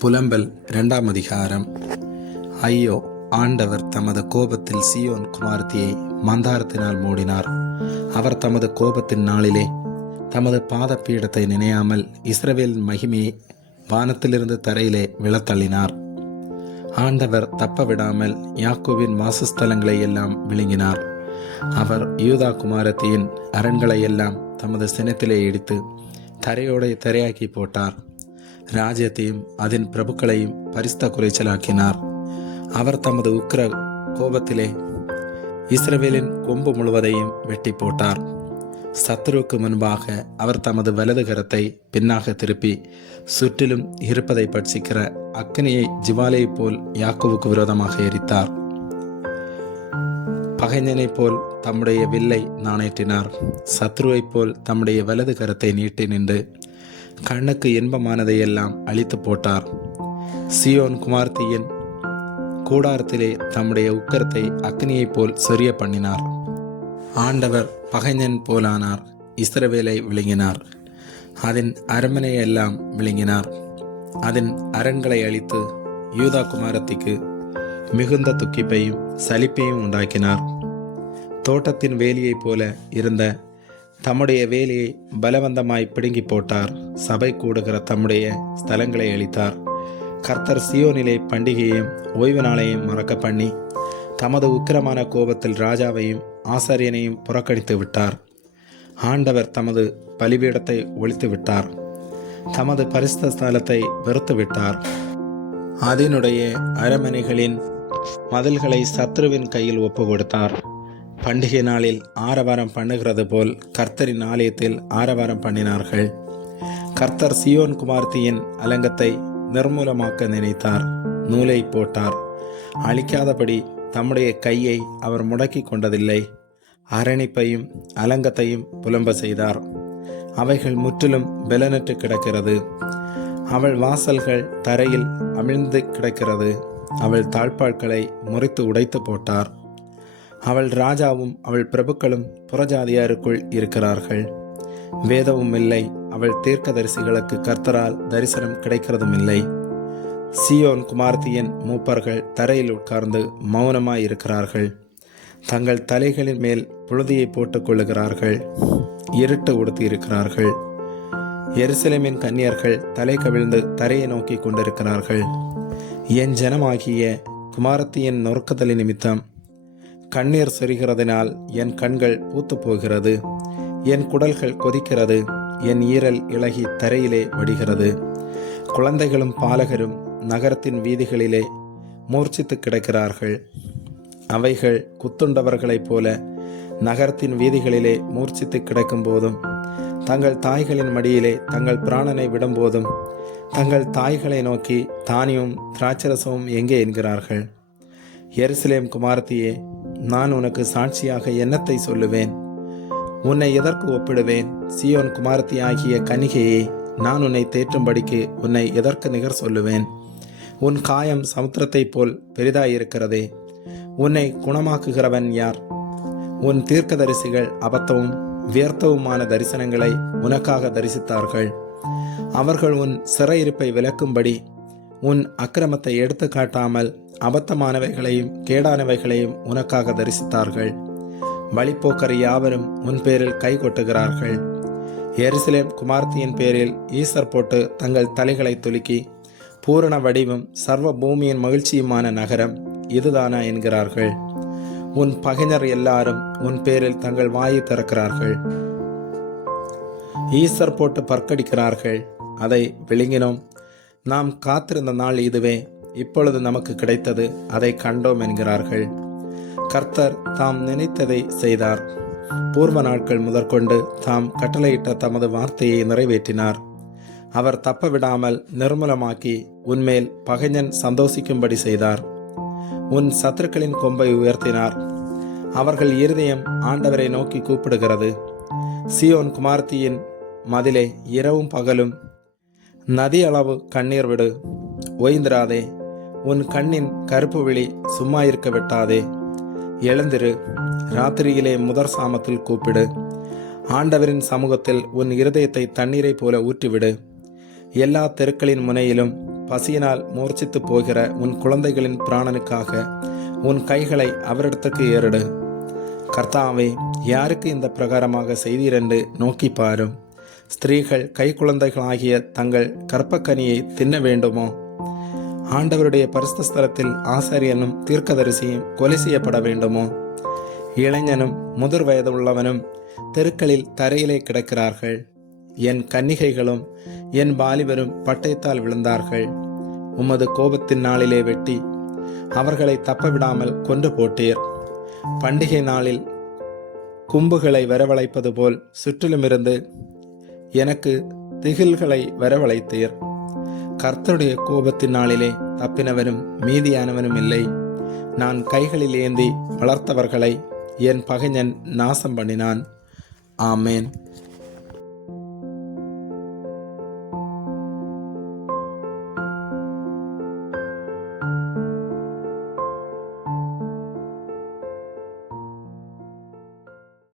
புலம்பல் 2ஆம் அதிகாரம். ஐயோ, ஆண்டவர் தமது கோபத்தில் சீயோன் குமாரத்தியை மந்தாரத்தினால் மூடினார். அவர் தமது கோபத்தின் நாளிலே தமது பாத பீடத்தை நினையாமல் இஸ்ரவேலின் மகிமையை வானத்திலிருந்து தரையிலே விழத்தள்ளினார். ஆண்டவர் தப்ப விடாமல் யாக்கோபின் வாசஸ்தலங்களை எல்லாம் விழுங்கினார். அவர் யூதா குமாரத்தியின் அரண்களை எல்லாம் தமது சினத்திலே இடித்து தரையோடு தரையாக்கி போட்டார். ராஜ்யத்தையும் அதன் பிரபுக்களையும் பரிசுத்த குறைச்சலாக்கினார். அவர் தமது உக்கிர கோபத்திலே இஸ்ரவேலின் கொம்பு முழுவதையும் வெட்டி போட்டார். சத்துருவுக்கு முன்பாக அவர் தமது வலது கரத்தை பின்னாக திருப்பி சுற்றிலும் இருப்பதை பட்சிக்கிற அக்கினியை ஜிவாலையை போல் யாக்கோவுக்கு விரோதமாக எரித்தார். பகைஞனைப் போல் தம்முடைய வில்லை நாணேற்றினார். சத்ருவைப் போல் தம்முடைய வலது கரத்தை நீட்டி நின்று கண்ணுக்கு இன்பமானதையெல்லாம் அழித்து போட்டார். சீயோன் குமார்த்தியின் கூடாரத்திலே தம்முடைய உக்கரத்தை அக்னியைப் போல் சொரிய பண்ணினார். ஆண்டவர் பகைஞன் போலானார். இஸ்ரவேலை விழுங்கினார். அதன் அரண்மனையெல்லாம் விழுங்கினார். அதன் அரண்களை அழித்து யூதா குமாரத்திக்கு மிகுந்த துக்கிப்பையும் சலிப்பையும் உண்டாக்கினார். தோட்டத்தின் வேலியைப் போல இருந்த தம்முடைய வேலையை பலவந்தமாய் பிடுங்கி போட்டார். சபை கூடுகிற தம்முடைய ஸ்தலங்களை அளித்தார். கர்த்தர் சியோனிலே பண்டிகையையும் ஓய்வு நாளையும் மறக்க பண்ணி தமது உக்கிரமான கோபத்தில் ராஜாவையும் ஆசாரியனையும் புறக்கணித்து விட்டார். ஆண்டவர் தமது பலிபீடத்தை ஒழித்து விட்டார். தமது பரிசுத்த ஸ்தலத்தை வெறுத்து விட்டார். அதனுடைய அரண்மனைகளின் மதில்களை சத்ருவின் கையில் ஒப்பு கொடுத்தார். பண்டிகை நாளில் ஆரவாரம் பண்ணுகிறது போல் கர்த்தரின் ஆலயத்தில் ஆரவாரம் பண்ணினார்கள். கர்த்தர் சீயோன் குமார்த்தியின் அலங்கத்தை நிர்மூலமாக்க நினைத்தார். நூலை போட்டார். அழிக்காதபடி தம்முடைய கையை அவர் முடக்கி கொண்டதில்லை. அரணிப்பையும் அலங்கத்தையும் புலம்ப செய்தார். அவைகள் முற்றிலும் பெலனற்று கிடக்கிறது. அவள் வாசல்கள் தரையில் அமிழ்ந்து கிடக்கிறது. அவள் தாழ்பாள்களை முறித்து உடைத்து போட்டார். அவள் ராஜாவும் அவள் பிரபுக்களும் புறஜாதியாருக்குள் இருக்கிறார்கள். வேதமும் இல்லை. அவள் தீர்க்கதரிசிகளுக்கு கர்த்தரால் தரிசனம் கிடைக்கிறதும் இல்லை. சீயோன் குமார்த்தியின் மூப்பர்கள் தரையில் உட்கார்ந்து மௌனமாய் இருக்கிறார்கள். தங்கள் தலைகளின் மேல் புழுதியை போட்டுக் கொள்ளுகிறார்கள். இருட்டு உடுத்தி இருக்கிறார்கள். எருசலேமின் கன்னியர்கள் தலை கவிழ்ந்து தரையை நோக்கி கொண்டிருக்கிறார்கள். என் ஜனமாகிய குமாரத்தியின் நொறுக்குதலை நிமித்தம் கண்ணீர் சொரிகிறதினால் என் கண்கள் பூத்து போகிறது. என் குடல்கள் கொதிக்கிறது. என் ஈரல் இளகி தரையிலே வடிகிறது. குழந்தைகளும் பாலகரும் நகரத்தின் வீதிகளிலே மூர்ச்சித்து கிடக்கிறார்கள். அவைகள் குத்துண்டவர்களைப் போல நகரத்தின் வீதிகளிலே மூர்ச்சித்து கிடக்கும் போதும் தங்கள் தாய்களின் மடியிலே தங்கள் பிராணனை விடும்போதும் தங்கள் தாய்களை நோக்கி தானியமும் திராட்சரசமும் எங்கே என்கிறார்கள். எருசலேம் குமாரத்தியே, நான் உனக்கு சாட்சியாக என்னத்தை சொல்லுவேன்? உன்னை எதற்கு ஒப்பிடுவேன்? சீயோன் குமாரத்தி ஆகிய கன்னிகையே, நான் உன்னை தேற்றும்படிக்கு உன்னை எதற்கு நிகர் சொல்லுவேன்? உன் காயம் சமுத்திரத்தைப் போல் பெரிதாயிருக்கிறதே. உன்னை குணமாக்குகிறவன் யார்? உன் தீர்க்கதரிசிகள் அபத்தமும் வியர்த்தவுமான தரிசனங்களை உனக்காக தரிசித்தார்கள். அவர்கள் உன் சிறையிருப்பை விலக்கும்படி உன் அக்கிரமத்தை எடுத்து காட்டாமல் அபத்தமானவைகளையும் கேடானவைகளையும் உனக்காக தரிசித்தார்கள். வழிப்போக்கர் யாவரும் உன் பேரில் கை கொட்டுகிறார்கள். எருசலேம் குமார்த்தியின் பேரில் ஈசர் போட்டு தங்கள் தலைகளை துலுக்கி பூரண வடிவும் சர்வ பூமியின் மகிழ்ச்சியுமான நகரம் இதுதானா என்கிறார்கள். உன் பகைஞர் எல்லாரும் உன் பேரில் தங்கள் வாயை திறக்கிறார்கள். ஈசர் போட்டு பற்கடிக்கிறார்கள். அதை விழுங்கினோம். நாம் காத்திருந்த நாள் இதுவே. இப்பொழுது நமக்கு கிடைத்தது. அதை கண்டோம் என்கிறார்கள். கர்த்தர் தாம் நினைத்ததை செய்தார். பூர்வ நாட்கள் முதற்கொண்டு தாம் கட்டளையிட்ட தமது வார்த்தையை நிறைவேற்றினார். அவர் தப்ப விடாமல் நிர்மூலமாக்கி உன்மேல் பகைஞன் சந்தோஷிக்கும்படி செய்தார். உன் சத்துருக்களின் கொம்பை உயர்த்தினார். அவர்கள் இருதயம் ஆண்டவரை நோக்கி கூப்பிடுகிறது. சீயோன் குமார்த்தியின் மதிலே இரவும் பகலும் நதி அளவு கண்ணீர் விடு. ஓய்ந்திராதே. உன் கண்ணின் கருப்பு விழி சும்மா இருக்க விட்டாதே. எழுந்திரு. ராத்திரியிலே முதற் சாமத்தில் கூப்பிடு. ஆண்டவரின் சமூகத்தில் உன் இருதயத்தை தண்ணீரை போல ஊற்றிவிடு. எல்லா தெருக்களின் முனையிலும் பசியினால் மூர்ச்சித்து போகிற உன் குழந்தைகளின் பிராணனுக்காக உன் கைகளை அவரிடத்துக்கு ஏறிடு. கர்த்தாவே, யாருக்கு இந்த பிரகாரமாக செய்தீர் என்று நோக்கி பாரும். ஸ்திரீகள் கை குழந்தைகளாகிய தங்கள் கற்பக்கனியை தின்ன வேண்டுமோ? ஆண்டவருடைய பரிசுத்த ஸ்தலத்தில் ஆசாரியனும் தீர்க்கதரிசியும் கொலை செய்யப்பட வேண்டுமோ? இளைஞனும் முதிர் வயது உள்ளவனும் தெருக்களில் தரையிலே கிடக்கிறார்கள். என் கன்னிகைகளும் என் வாலிபரும் பட்டயத்தால் விழுந்தார்கள். உமது கோபத்தின் நாளிலே வெட்டி அவர்களை தப்பவிடாமல் கொன்று போட்டீர். பண்டிகை நாளில் கும்புகளை வரவழைப்பது போல் சுற்றிலுமிருந்து எனக்கு திகில்களை வரவழைத்தீர். கர்த்தருடைய கோபத்தின் நாளிலே தப்பினவனும் மீதியானவனும் இல்லை. நான் கைகளில் ஏந்தி வளர்த்தவர்களை என் பகைஞன் நாசம் பண்ணினான். ஆமேன்.